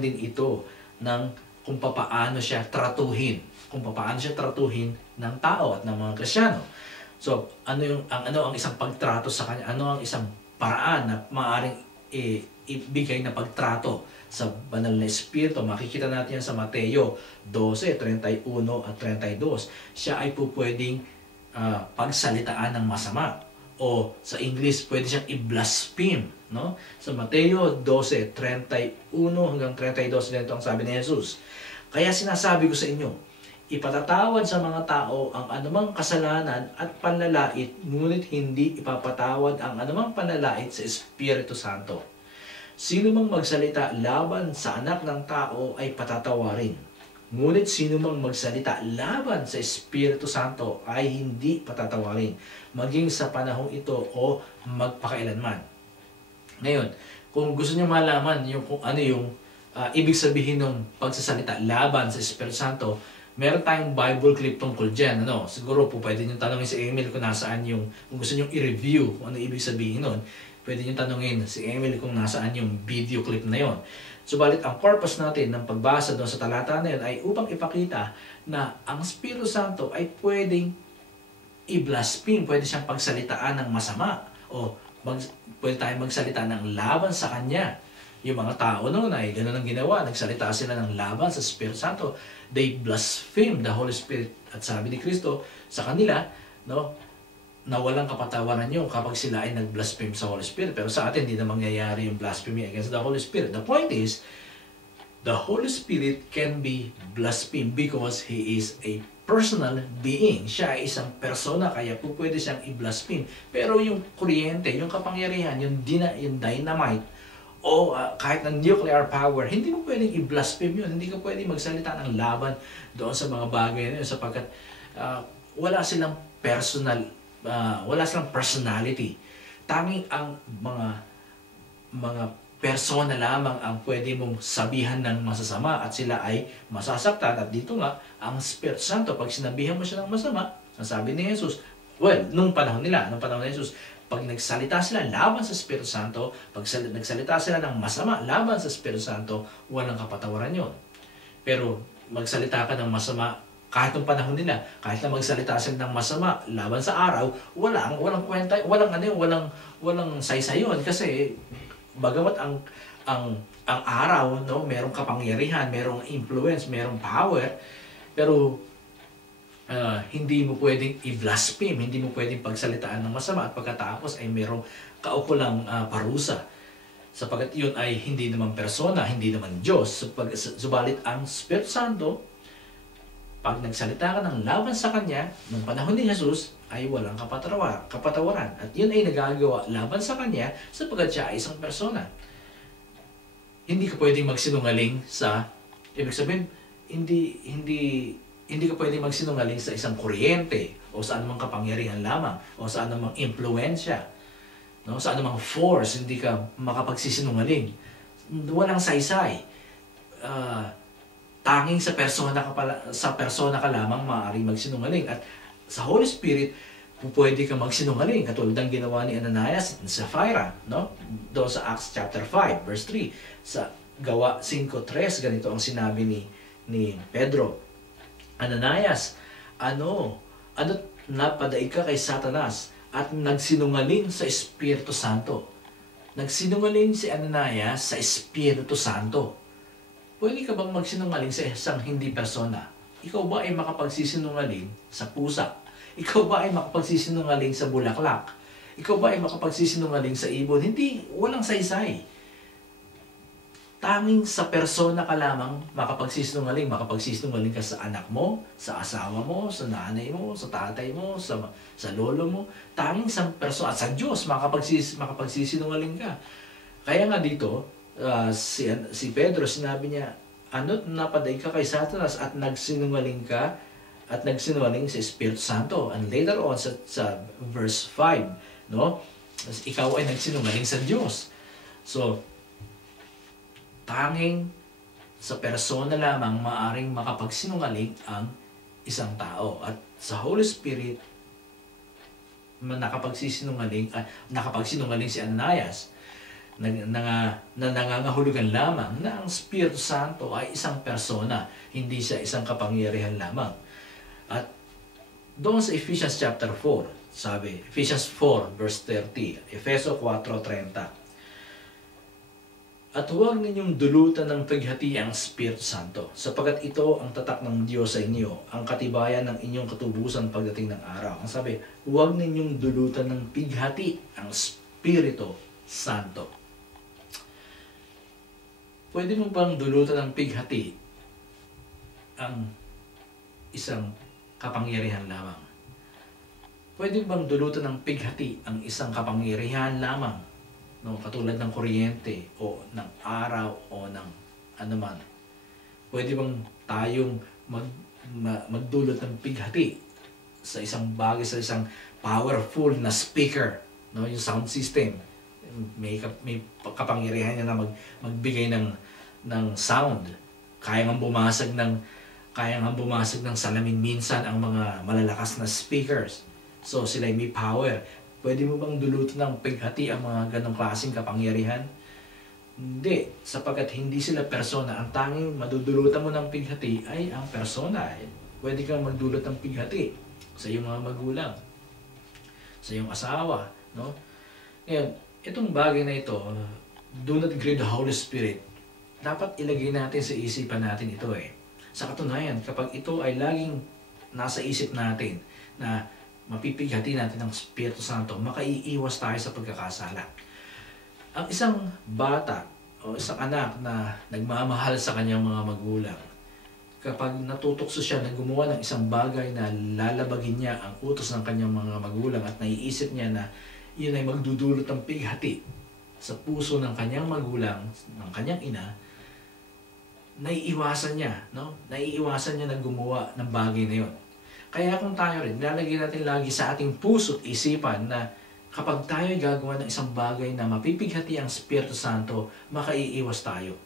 din ito ng kung papaano siya tratuhin. Kung papaano siya tratuhin ng tao at ng mga Kristiyano. So, ano ang isang pagtrato sa kanya? Ano ang isang paraan na maaaring ibigay na pagtrato sa banal na espiritu? Makikita natin yan sa Mateo 12:31 at 32. Siya ay pwedeng pagsalitaan ng masama. O sa English, pwede siyang i-blaspheme. No? Sa Mateo 12:31 hanggang 32, ganito ang sabi ni Jesus. Kaya sinasabi ko sa inyo, ipatatawad sa mga tao ang anumang kasalanan at panlalait, ngunit hindi ipapatawad ang anumang panlalait sa Espiritu Santo. Sino mang magsalita laban sa anak ng tao ay patatawarin. Ngunit sino mang magsalita laban sa Espiritu Santo ay hindi patatawarin, maging sa panahong ito o magpakailanman. Ngayon, kung gusto niyo malaman kung ano yung ibig sabihin ng pagsasalita laban sa Espiritu Santo, meron tayong Bible clip tungkol dyan. Siguro po pwede nyo tanongin si Emil kung nasaan kung gusto nyo i-review kung ano ibig sabihin nun, pwede nyo tanongin si Emil kung nasaan yung video clip na yon. Subalit ang purpose natin ng pagbasa doon sa talata na yun ay upang ipakita na ang Espiritu Santo ay pwedeng i-blaspheme, pwede siyang pagsalitaan ng masama o pwede tayong magsalita ng laban sa Kanya. Yung mga tao noon ay ganoon ang ginawa, nagsalita sila ng laban sa Espiritu Santo. They blaspheme the Holy Spirit. At sabi ni Kristo sa kanila, na walang kapatawaran yun kapag sila ay nag-blaspheme sa Holy Spirit. Pero sa atin, hindi na mangyayari yung blasphemy against the Holy Spirit. The point is, the Holy Spirit can be blasphemed because He is a personal being. Siya ay isang persona, kaya po pwede siyang i-blaspheme. Pero yung kuryente, yung kapangyarihan, yung dynamite, o kahit ng nuclear power, hindi mo pwedeng i-blaspheme yun. Hindi ka pwedeng magsalita ng laban doon sa mga bagay na yun sapagkat wala silang personality. Tanging ang mga persona lamang ang pwede mong sabihan ng masasama at sila ay masasaktan. At dito nga, ang Espiritu Santo, pag sinabihan mo siya ng masama, sabi ni Jesus, nung panahon ni Jesus, pag nagsalita sila laban sa Espiritu Santo, pag nagsalita sila ng masama laban sa Espiritu Santo, walang kapatawaran yon. Pero magsalita ka ng masama kahit ng panahon nila, kahit na magsalita sila ng masama laban sa araw, walang kwenta, walang saysayon kasi bagamat ang araw, merong kapangyarihan, merong influence, merong power, pero hindi mo pwedeng i-blaspheme, hindi mo pwedeng pagsalitaan ng masama at pagkatapos ay merong kaukulang parusa. Sapagkat yun ay hindi naman persona, hindi naman Diyos. Subalit ang Espiritu Santo, pag nagsalita ka ng laban sa Kanya, nung panahon ni Jesus, ay walang kapatawaran. At yun ay nagagawa laban sa Kanya sapagkat siya ay isang persona. Hindi ka pwedeng magsinungaling ibig sabihin, hindi ka pwedeng magsinungaling sa isang kuryente o sa anumang kapangyarihan lamang o sa anumang impluensya, sa anumang force, hindi ka makapagsisinungaling. Walang saysay. Tanging sa persona ka lamang maaaring magsinungaling. At sa Holy Spirit, pwede ka magsinungaling katulad ng ginawa ni Ananias at Sapphira, doon sa Acts chapter 5 verse 3. Sa Gawa 5:3, ganito ang sinabi ni Pedro, Ananias, ano napadaig ka kay Satanas at nagsinungaling sa Espiritu Santo. Nagsinungaling si Ananias sa Espiritu Santo. Pwede ka bang magsinungaling sa isang hindi persona? Ikaw ba ay makapagsisinungaling sa pusa? Ikaw ba ay makapagsisinungaling sa bulaklak? Ikaw ba ay makapagsisinungaling sa ibon? Hindi, walang saysay. Tanging sa persona ka lamang makapagsisinungaling ka sa anak mo, sa asawa mo, sa nanay mo, sa tatay mo, sa lolo mo. Tanging sa persona at sa Diyos makapagsisinungaling ka. Kaya nga dito, si Pedro, sinabi niya, napadaig ka kay Satanas at nagsinungaling sa Espiritu Santo. And later on sa verse 5, ikaw ay nagsinungaling sa Diyos. So, tanging sa persona lamang maaring makapagsinungaling ang isang tao. At sa Holy Spirit, nakapagsinungaling si Ananias. na nangangahulugan lamang na ang Espiritu Santo ay isang persona, hindi siya isang kapangyarihan lamang. At doon sa Ephesians chapter 4, sabi, Ephesians 4 verse 30, Efeso 4:30, at huwag ninyong dulutan ng pighati ang Espiritu Santo, sapagkat ito ang tatak ng Diyos sa inyo, ang katibayan ng inyong katubusan pagdating ng araw. Ang sabi, huwag ninyong dulutan ng pighati ang Espiritu Santo. Pwede mo bang dulutan ng pighati ang isang kapangyarihan lamang? Pwede bang dulutan ng pighati ang isang kapangyarihan lamang? No, katulad ng kuryente o ng araw o ng anuman. Pwede bang tayong magdulot ng pighati sa isang bagay, sa isang powerful na speaker, no, yung sound system. May kapangyarihan niya na magbigay ng sound. Kaya nga bumasag ng salamin minsan ang mga malalakas na speakers. So sila may power. Pwede mo bang dulutin ng pighati ang mga ganong klaseng kapangyarihan? Hindi, sapagkat hindi sila persona. Ang tanging madudulutan mo ng pighati ay ang persona. Pwede kang magdulot ng pighati sa iyong mga magulang, sa iyong asawa, no? Ngayon, itong bagay na ito, do not grieve the Holy Spirit. Dapat ilagay natin sa isipan natin ito Sa katunayan, kapag ito ay laging nasa isip natin na mapipighati natin ng Espiritu Santo, makaiiwas tayo sa pagkakasala. Ang isang bata o isang anak na nagmamahal sa kanyang mga magulang, kapag natutokso siya na gumawa ng isang bagay na lalabagin niya ang utos ng kanyang mga magulang at naiisip niya na yun ay magdudulot ng pighati sa puso ng kanyang magulang, ng kanyang ina, naiiwasan niya, no? Naiiwasan niya na gumawa ng bagay na yun. Kaya kung tayo rin, lalagyan natin lagi sa ating puso at isipan na kapag tayo gagawa ng isang bagay na mapipighati ang Espiritu Santo, makaiiwas tayo.